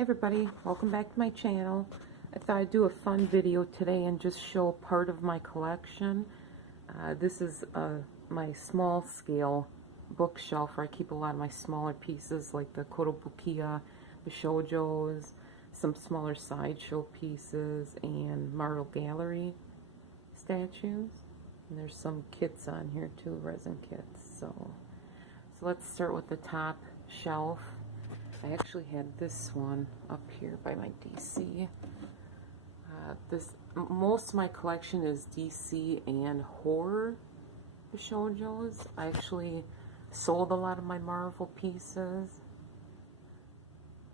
Hey everybody, welcome back to my channel. I thought I'd do a fun video today and just show part of my collection. This is my small scale bookshelf where I keep a lot of my smaller pieces like the Kotobukiya, Bishoujos, some smaller Sideshow pieces, and Marble Gallery statues. And there's some kits on here too, resin kits. So let's start with the top shelf. I actually had this one up here by my DC. Most of my collection is DC and horror Bishoujos. I actually sold a lot of my Marvel pieces.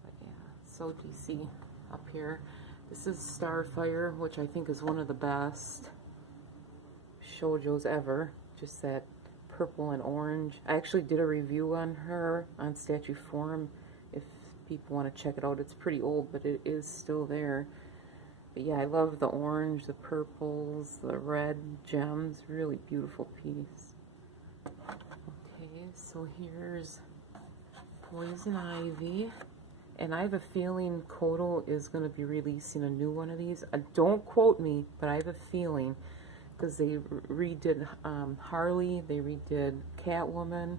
But yeah, so DC up here. This is Starfire, which I think is one of the best Bishoujos ever. Just that purple and orange. I actually did a review on her on Statue Forum. If people want to check it out, it's pretty old, but it is still there. But yeah, I love the orange, the purples, the red gems. Really beautiful piece. Okay, so here's Poison Ivy. And I have a feeling Koto is going to be releasing a new one of these. Don't quote me, but I have a feeling, because they redid Harley, they redid Catwoman.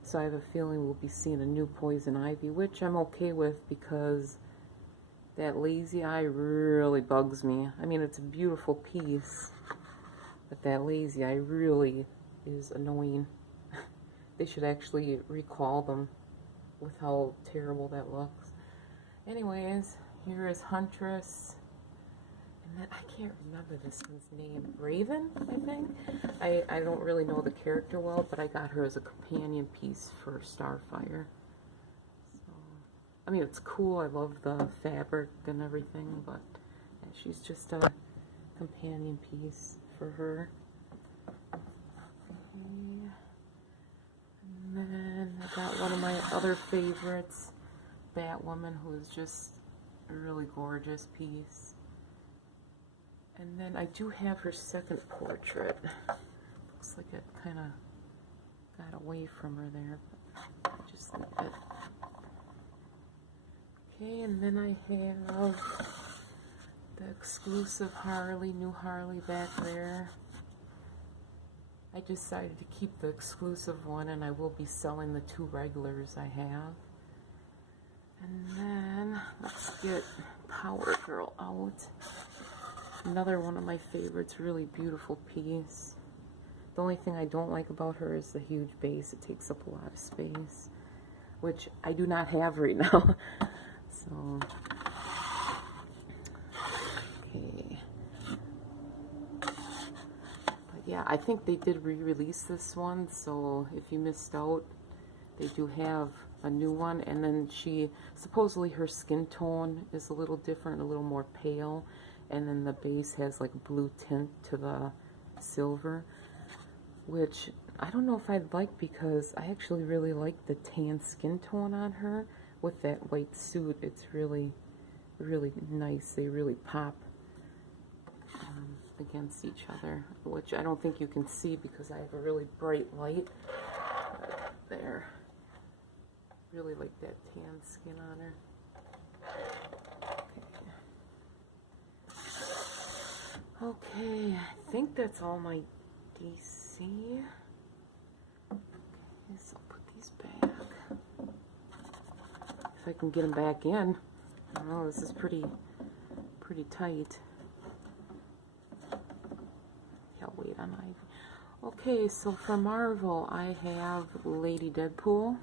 So I have a feeling we'll be seeing a new Poison Ivy, which I'm okay with because that lazy eye really bugs me. I mean, it's a beautiful piece, but that lazy eye really is annoying. They should actually recall them with how terrible that looks. Anyways, here is Huntress. And then, I can't remember this one's name. Raven, I think? I don't really know the character well, but I got her as a companion piece for Starfire. So, I mean, it's cool. I love the fabric and everything, but yeah, she's just a companion piece for her. Okay. And then I got one of my other favorites, Batwoman, who is just a really gorgeous piece. And then I do have her second portrait. Looks like it kind of got away from her there, but I'll just leave it. Okay, and then I have the exclusive Harley, new Harley back there. I decided to keep the exclusive one, and I will be selling the two regulars I have. And then let's get Power Girl out. Another one of my favorites, really beautiful piece. The only thing I don't like about her is the huge base. It takes up a lot of space, which I do not have right now. So, okay. But yeah, I think they did re-release this one, so if you missed out, they do have a new one. And then supposedly her skin tone is a little different, a little more pale. And then the base has like a blue tint to the silver, which I don't know if I'd like, because I actually really like the tan skin tone on her with that white suit. It's really, really nice. They really pop against each other, which I don't think you can see because I have a really bright light. There. Really like that tan skin on her. Okay, I think that's all my DC. Okay, so I'll put these back. If I can get them back in. I don't know, this is pretty tight. Yeah, I'll wait on Ivy. Okay, so for Marvel, I have Lady Deadpool.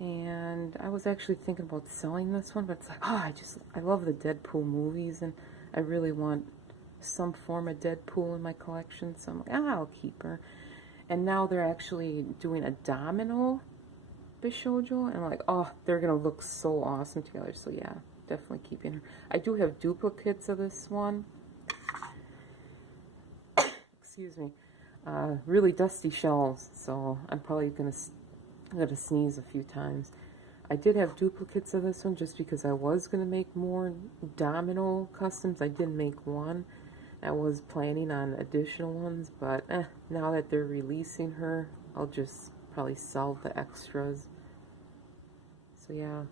And I was actually thinking about selling this one, but it's like, oh, I love the Deadpool movies, and I really want some form of Deadpool in my collection, so I'm like, I'll keep her. And now they're actually doing a domino Bishoujo, and I'm like, oh, they're gonna look so awesome together. So yeah, definitely keeping her. I do have duplicates of this one. Excuse me. Really dusty shelves, so I'm probably gonna sneeze a few times. I did have duplicates of this one just because I was gonna make more domino customs. I did make one. I was planning on additional ones, but now that they're releasing her, I'll just probably sell the extras. So yeah,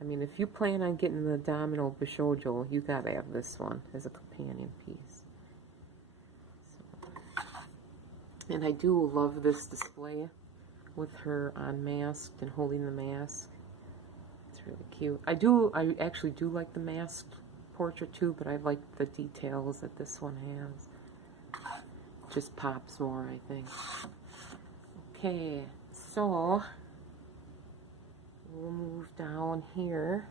I mean, if you plan on getting the Domino Bishoujo, you gotta have this one as a companion piece. So, and I do love this display with her unmasked and holding the mask. It's really cute. I actually do like the masked portrait too, but I like the details that this one has. Just pops more, I think. Okay, so we'll move down here.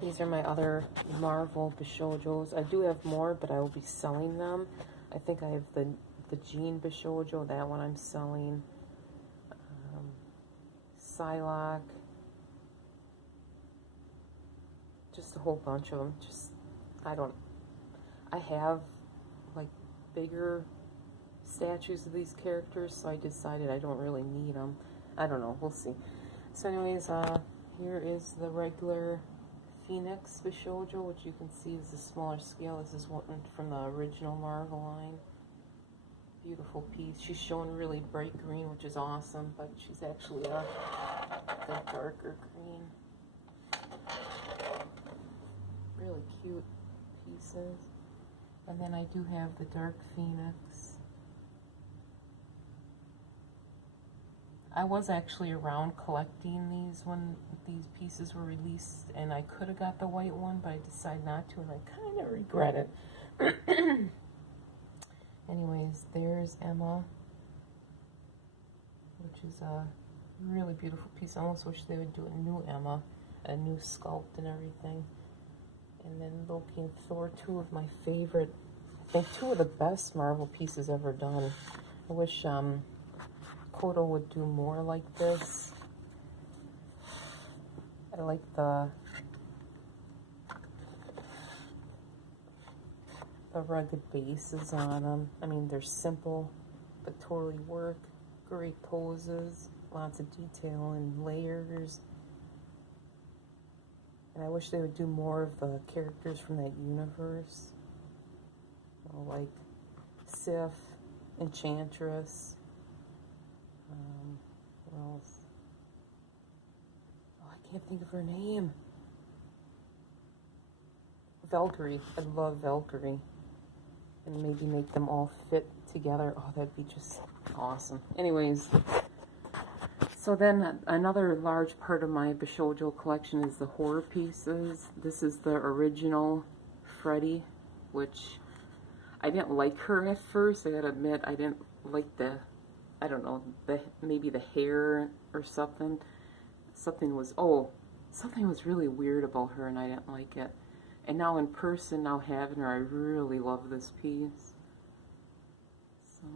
These are my other Marvel Bishoujos. I do have more, but I will be selling them. I think I have the Jean Bishoujo, that one I'm selling. Psylocke. Just a whole bunch of them. I have like bigger statues of these characters, so I decided I don't really need them. I don't know, we'll see. So anyways, here is the regular Phoenix Bishoujo, which you can see is a smaller scale. This is one from the original Marvel line. Beautiful piece. She's showing really bright green, which is awesome, but she's actually a darker green. Really cute pieces. And then I do have the Dark Phoenix. I was actually around collecting these when these pieces were released, and I could have got the white one, but I decided not to, and I kind of regret it. Anyways, there's Emma, which is a really beautiful piece. I almost wish they would do a new Emma, a new sculpt and everything. And then Loki and Thor, two of my favorite, I think two of the best Marvel pieces ever done. I wish Koto would do more like this. I like the rugged bases on them. I mean, they're simple, but totally work. Great poses, lots of detail and layers. And I wish they would do more of the characters from that universe. You know, like Sif, Enchantress. What else? Oh, I can't think of her name. Valkyrie. I love Valkyrie. And maybe make them all fit together. Oh, that'd be just awesome. Anyways, so then another large part of my Bishoujo collection is the horror pieces. This is the original Freddy, which I didn't like her at first. I gotta admit, I didn't like the, I don't know, maybe the hair or something. Something was really weird about her, and I didn't like it. And now in person, now having her, I really love this piece. So,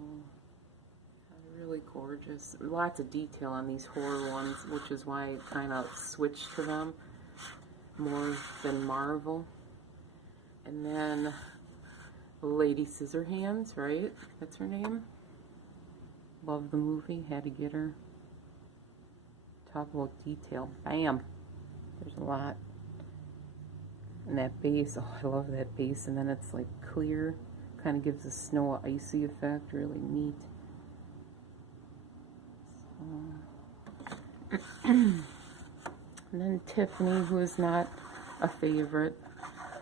really gorgeous. Lots of detail on these horror ones, which is why I kind of switched to them more than Marvel. And then Lady Scissorhands, right? That's her name. Love the movie, had to get her. Talk about detail. Bam! There's a lot. And that base, oh, I love that base. And then it's like clear, kind of gives a snow icy effect, really neat. So. And then Tiffany, who is not a favorite.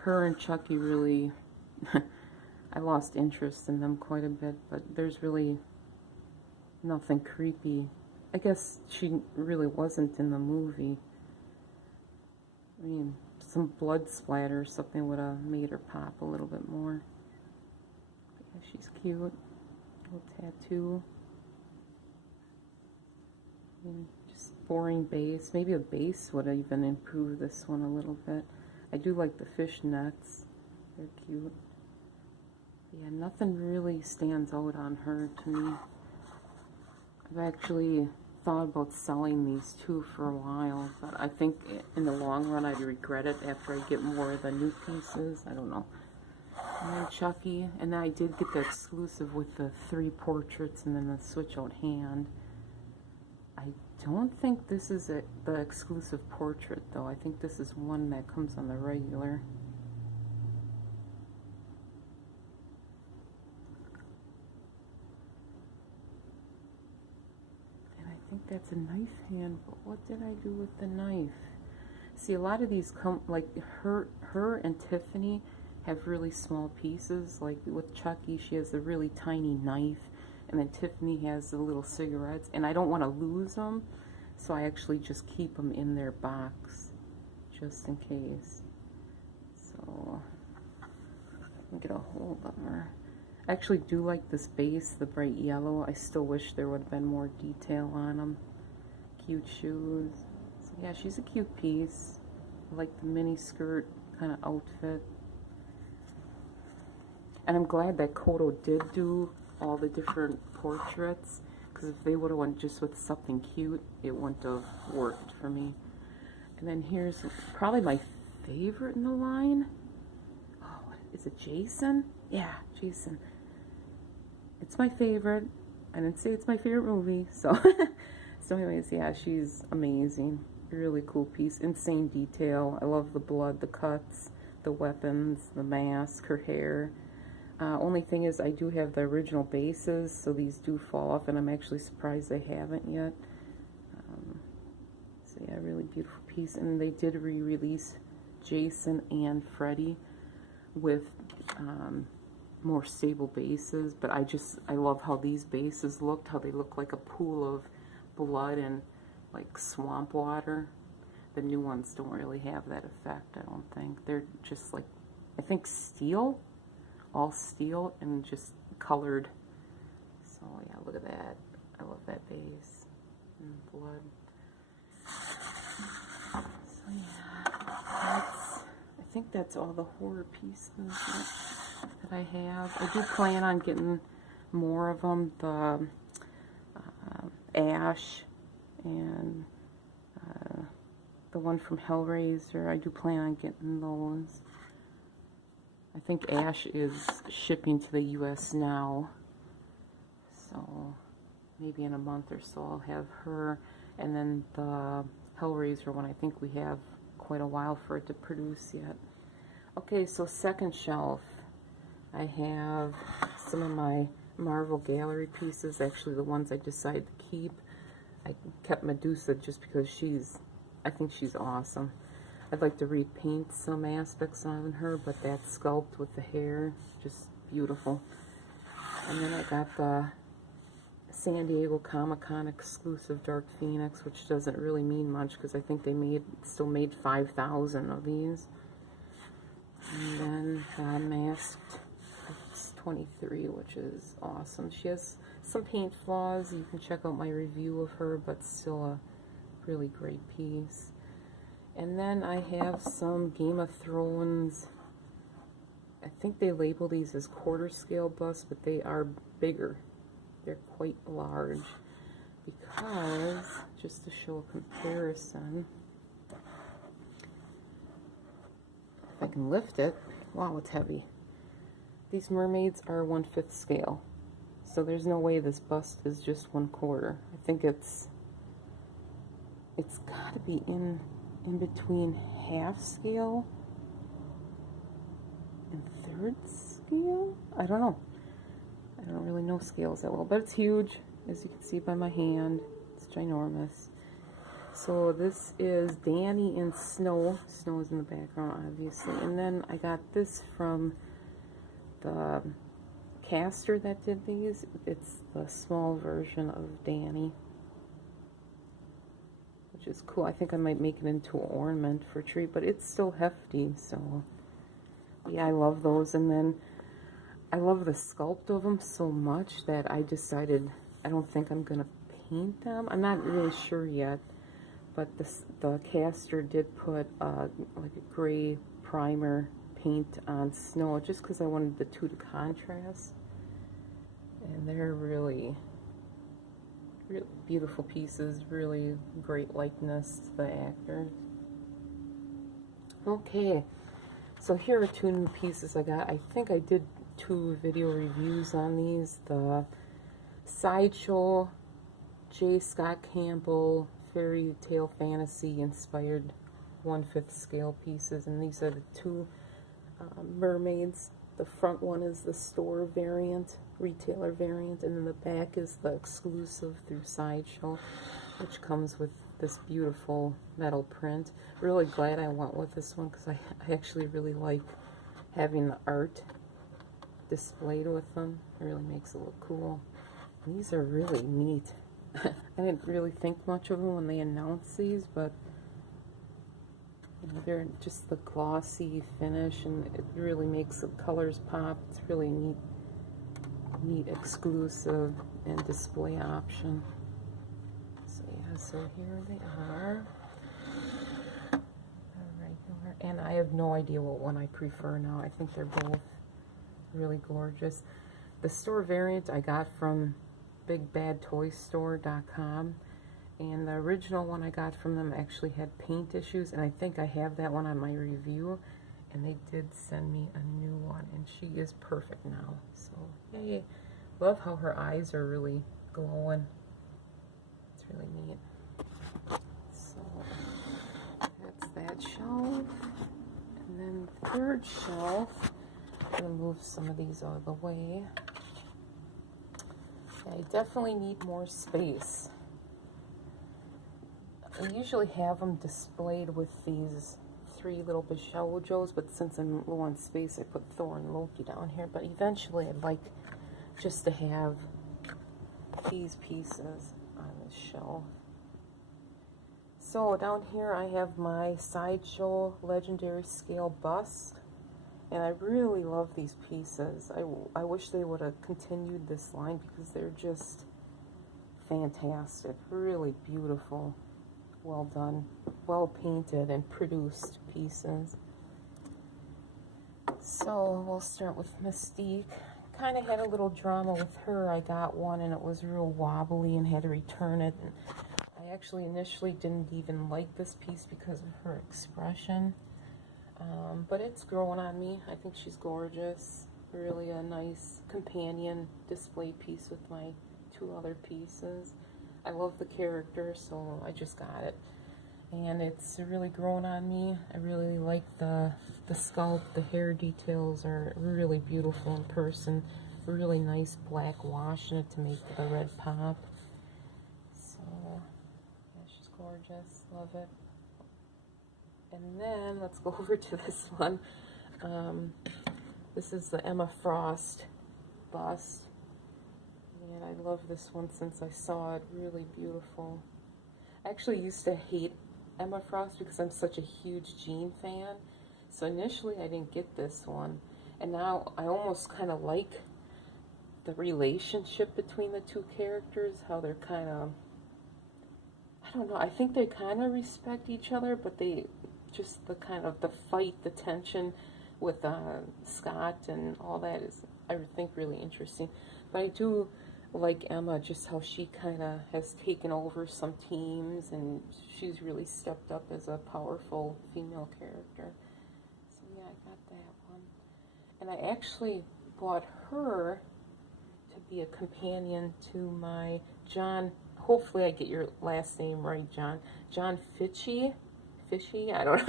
Her and Chucky really, I lost interest in them quite a bit, but there's really nothing creepy. I guess she really wasn't in the movie. I mean, some blood splatter or something would have made her pop a little bit more. But yeah, she's cute. Little tattoo. I mean, just boring base. Maybe a base would have even improved this one a little bit. I do like the fishnets. They're cute. Yeah, nothing really stands out on her to me. I've actually thought about selling these two for a while, but I think in the long run I'd regret it after I get more of the new pieces. I don't know. And then Chucky, and then I did get the exclusive with the 3 portraits and then the switch out hand. I don't think this is the exclusive portrait though. I think this is one that comes on the regular. that's a knife hand, but what did I do with the knife? See, a lot of these come, like her and Tiffany have really small pieces. Like with Chucky, she has a really tiny knife, and then Tiffany has the little cigarettes, and I don't want to lose them, so I actually just keep them in their box, just in case. So, I can get a hold of her. I actually do like this base, the bright yellow. I still wish there would have been more detail on them. Cute shoes. So yeah, she's a cute piece. I like the mini skirt kind of outfit. And I'm glad that Koto did do all the different portraits, because if they would have went just with something cute, it wouldn't have worked for me. And then here's probably my favorite in the line. Oh, is it Jason? Yeah, Jason. It's my favorite. I didn't say it's my favorite movie, so so anyways, yeah, she's amazing. Really cool piece. Insane detail. I love the blood, the cuts, the weapons, the mask, her hair. Only thing is, I do have the original bases, so these do fall off, and I'm actually surprised they haven't yet. So yeah, really beautiful piece. And they did re-release Jason and Freddy with more stable bases, but I love how these bases looked, how they look like a pool of blood and like swamp water. The new ones don't really have that effect, I don't think. They're just like, I think steel, all steel and just colored. So yeah, look at that. I love that base and blood. So yeah, I think that's all the horror pieces that I have. I do plan on getting more of them. The Ash and the one from Hellraiser, I do plan on getting those. I think Ash is shipping to the US now, so maybe in a month or so I'll have her. And then the Hellraiser one, I think we have quite a while for it to produce yet. Okay, so second shelf, I have some of my Marvel Gallery pieces, actually the ones I decided to keep. I kept Medusa just because I think she's awesome. I'd like to repaint some aspects on her, but that sculpt with the hair, just beautiful. And then I got the San Diego Comic-Con exclusive Dark Phoenix, which doesn't really mean much because I think they still made 5,000 of these. And then the Masked 23, which is awesome. She has some paint flaws. You can check out my review of her, but still a really great piece. And then I have some Game of Thrones. I think they label these as quarter scale busts, but they are bigger. They're quite large because, just to show a comparison, if I can lift it, wow, it's heavy. These mermaids are 1/5 scale, so there's no way this bust is just 1/4. I think it's got to be in between half scale and 1/3 scale. I don't know. I don't really know scales that well, but it's huge, as you can see by my hand. It's ginormous. So this is Danny and Snow. Snow is in the background, obviously. And then I got this from the caster that did these. It's the small version of Danny, which is cool. I think I might make it into an ornament for a tree, but it's still hefty. So yeah, I love those. And then I love the sculpt of them so much that I decided I don't think I'm gonna paint them. I'm not really sure yet, but the caster did put like a gray primer paint on Snow, just because I wanted the two to contrast. And they're really beautiful pieces, really great likeness to the actors. Okay, so here are two new pieces I got. I think I did 2 video reviews on these. The Sideshow J. Scott Campbell fairy tale fantasy inspired 1/5 scale pieces, and these are the 2 mermaids. The front one is the store variant, retailer variant, and then the back is the exclusive through Sideshow. which comes with this beautiful metal print. Really glad I went with this one because I actually really like having the art displayed with them. It really makes it look cool. And these are really neat. I didn't really think much of them when they announced these, but you know, they're just the glossy finish, and it really makes the colors pop. It's really neat exclusive and display option. So yeah, so here they are. Regular, and I have no idea what one I prefer now. I think they're both really gorgeous. The store variant I got from BigBadToyStore.com, and the original one I got from them actually had paint issues, and I think I have that one on my review, and they did send me a new one, and she is perfect now. So yay. Love how her eyes are really glowing. It's really neat. So that's that shelf. And then the third shelf, I'm going to move some of these out of the way. I definitely need more space. I usually have them displayed with these 3 little Bishoujos, but since I'm low on space, I put Thor and Loki down here. But eventually I'd like just to have these pieces on this shelf. So down here I have my Sideshow Legendary Scale Bust, and I really love these pieces. I wish they would have continued this line because they're just fantastic, really beautiful, well done, well painted and produced pieces. So we'll start with Mystique. Kind of had a little drama with her. I got one and it was real wobbly and had to return it. And I actually initially didn't even like this piece because of her expression. But it's growing on me. I think she's gorgeous. Really a nice companion display piece with my 2 other pieces. I love the character, so I just got it. And it's really growing on me. I really like the sculpt. The hair details are really beautiful in person. Really nice black wash in it to make the red pop. So, yeah, she's gorgeous. Love it. And then let's go over to this one. This is the Emma Frost bust. And I love this one since I saw it. Really beautiful. I actually used to hate Emma Frost because I'm such a huge Jean fan. So initially I didn't get this one. And now I almost kind of like the relationship between the 2 characters. How they're kind of, I don't know, I think they kind of respect each other, but they just the kind of the fight, the tension with Scott and all that is, I think, really interesting. But I do like Emma, just how she kind of has taken over some teams and she's really stepped up as a powerful female character. So yeah, I got that one. And I actually bought her to be a companion to my John, hopefully I get your last name right, John Fishy, I don't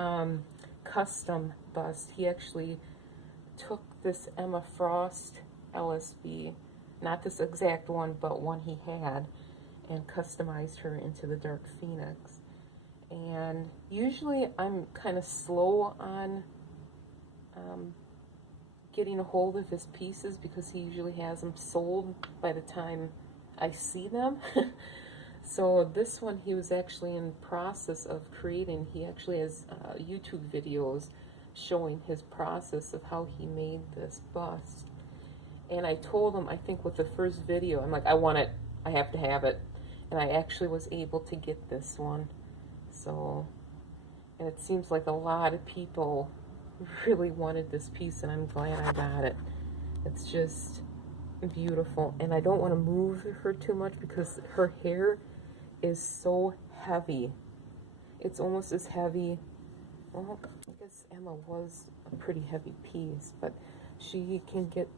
know, custom bust. He actually took this Emma Frost LSB, not this exact one, but one he had, and customized her into the Dark Phoenix. And usually I'm kind of slow on getting a hold of his pieces because he usually has them sold by the time I see them. So this one he was actually in process of creating. He actually has YouTube videos showing his process of how he made this bust. And I told him, I think with the first video, I'm like, I want it, I have to have it. And I actually was able to get this one. So, and it seems like a lot of people really wanted this piece, and I'm glad I got it. It's just beautiful. And I don't want to move her too much because her hair is so heavy. It's almost as heavy, well, I guess Emma was a pretty heavy piece, but she can get,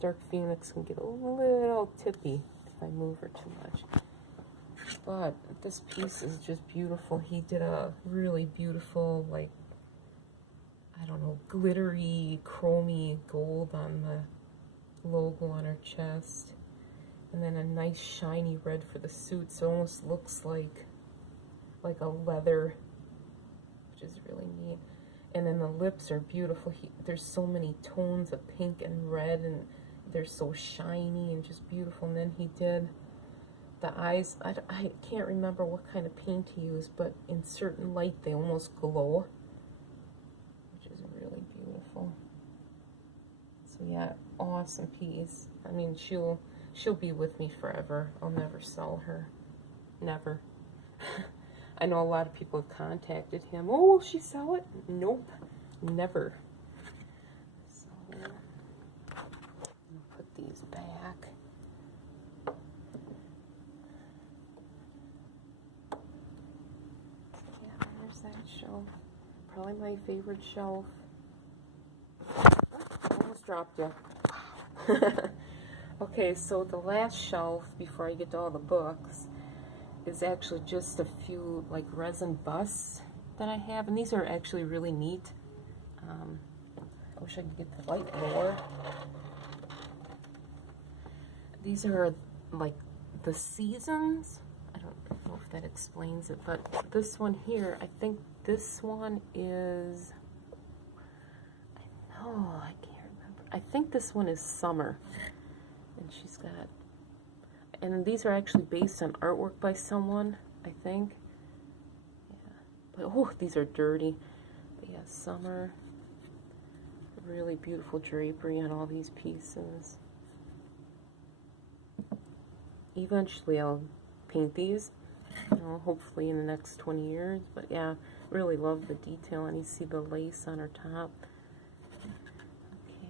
Dark Phoenix can get a little tippy if I move her too much. But this piece is just beautiful. He did a really beautiful, like, I don't know, glittery, chromy gold on the logo on her chest. And then a nice shiny red for the suit, so it almost looks like a leather, which is really neat. And then the lips are beautiful. There's so many tones of pink and red, and they're so shiny and just beautiful. And then he did the eyes. I can't remember what kind of paint he used, but in certain light they almost glow, which is really beautiful. So yeah, awesome piece. I mean, she'll be with me forever. I'll never sell her. Never. I know a lot of people have contacted him. Oh, will she sell it? Nope. Never. So, I'll put these back. Yeah, there's that shelf. Probably my favorite shelf. Oh, almost dropped you. Okay, so the last shelf, before I get to all the books, is actually just a few like resin busts that I have, and these are actually really neat. I wish I could get the light more. These are like the seasons. I don't know if that explains it, but this one here, I think this one is, I can't remember. I think this one is summer. And she's got, and these are actually based on artwork by someone, I think. Yeah, but oh, these are dirty. But yeah, summer. Really beautiful drapery on all these pieces. Eventually I'll paint these, you know, hopefully in the next 20 years. But yeah, really love the detail, and you see the lace on her top.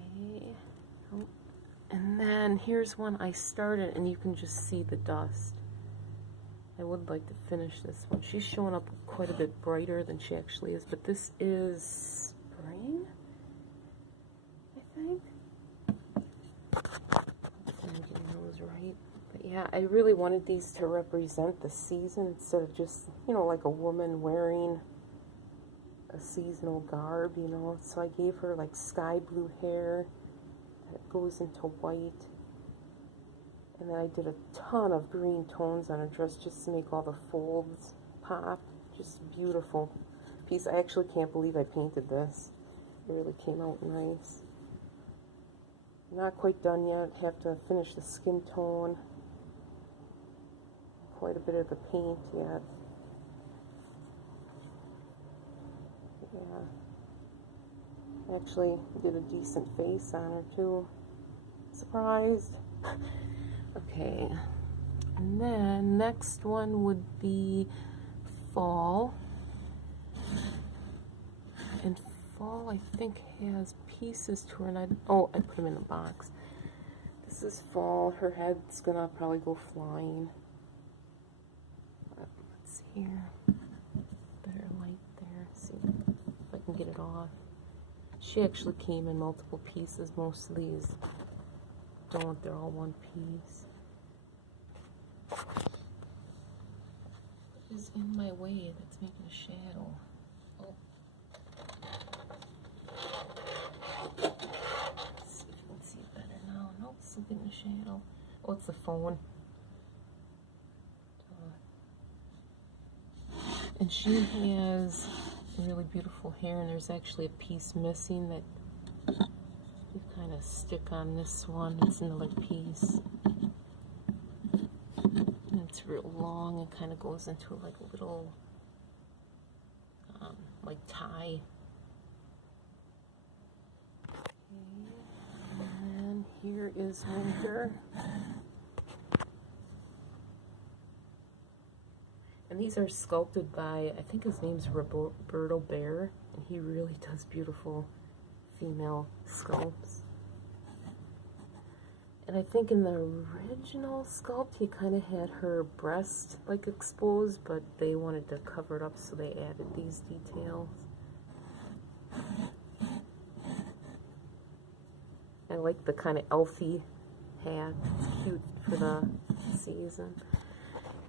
Okay. Oh. And then here's one I started, and you can just see the dust. I would like to finish this one. She's showing up quite a bit brighter than she actually is, but this is spring, I think. I'm getting those right. But yeah, I really wanted these to represent the season instead of just, you know, like a woman wearing a seasonal garb, you know. So I gave her like sky blue hair. It goes into white, and then I did a ton of green tones on her dress just to make all the folds pop. Just beautiful piece. I actually can't believe I painted this. It really came out nice. Not quite done yet. Have to finish the skin tone. Quite a bit of the paint yet. Yeah. Actually did a decent face on her too. Surprised. Okay. And then next one would be fall. And fall, I think, has pieces to her, and I put them in a box. This is fall. Her head's gonna probably go flying. Let's see here. Better light there. See if I can get it off. She actually came in multiple pieces. Most of these don't. They're all one piece. What is in my way that's making a shadow? Oh. Let's see if you can see it better now. Nope, still getting a shadow. Oh, it's the phone. And she has really beautiful hair, and there's actually a piece missing that you kind of stick on this one. It's another piece. And it's real long and kind of goes into like a little like tie. Okay. And then here is Winter. And these are sculpted by, I think his name's Roberto Bear, and he really does beautiful female sculpts. And I think in the original sculpt, he kind of had her breast like exposed, but they wanted to cover it up, so they added these details. I like the kind of elfy hat. It's cute for the season.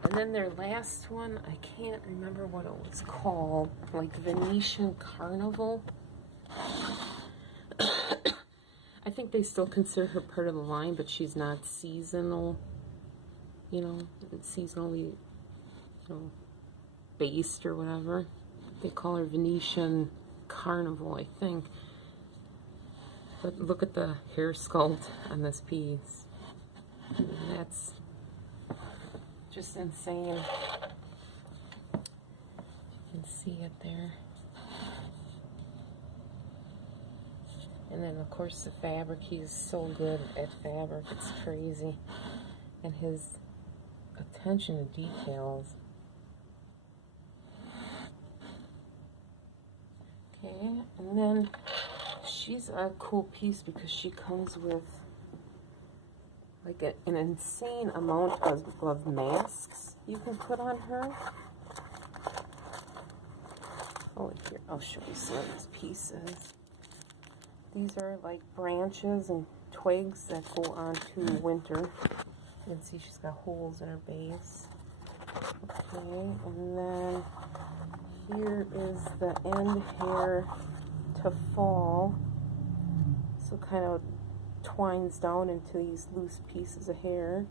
And then their last one, I can't remember what it was called, like Venetian Carnival. I think they still consider her part of the line, but she's not seasonal. you know, seasonally, you know, based or whatever. They call her Venetian Carnival, I think. But look at the hair sculpt on this piece. That's just insane. You can see it there. And then, of course, the fabric. He's so good at fabric. It's crazy. And his attention to details. Okay, and then she's a cool piece because she comes with like an insane amount of masks you can put on her. Oh, here, I'll show you some of these pieces. These are like branches and twigs that go onto winter. You can see she's got holes in her base. Okay, and then here is the end hair to fall. So kind of twines down into these loose pieces of hair.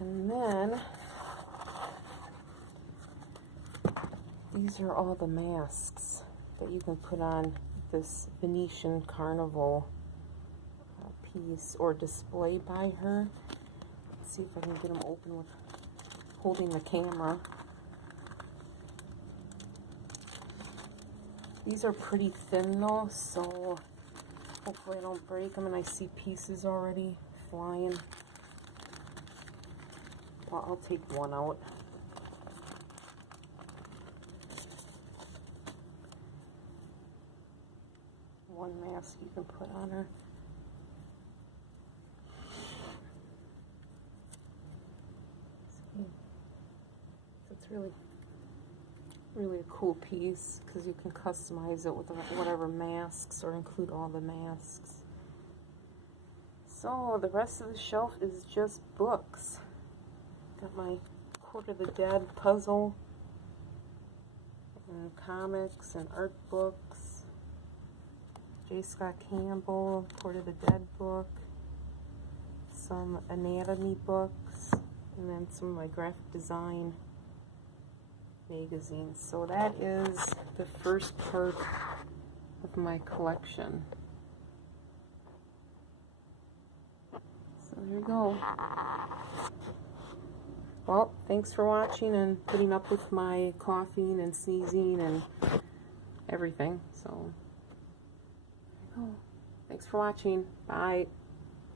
And then these are all the masks that you can put on this Venetian Carnival piece or display by her. Let's see if I can get them open with holding the camera. These are pretty thin though, so hopefully I don't break them, and I see pieces already flying. Well, I'll take one out. One mask you can put on her. See? So it's really a cool piece because you can customize it with whatever masks or include all the masks. So the rest of the shelf is just books. Got my Court of the Dead puzzle and comics and art books. J. Scott Campbell, Court of the Dead book, some anatomy books, and then some of my graphic design magazines. So that is the first part of my collection. So there you go. Well, thanks for watching and putting up with my coughing and sneezing and everything. So there you go. Thanks for watching. Bye.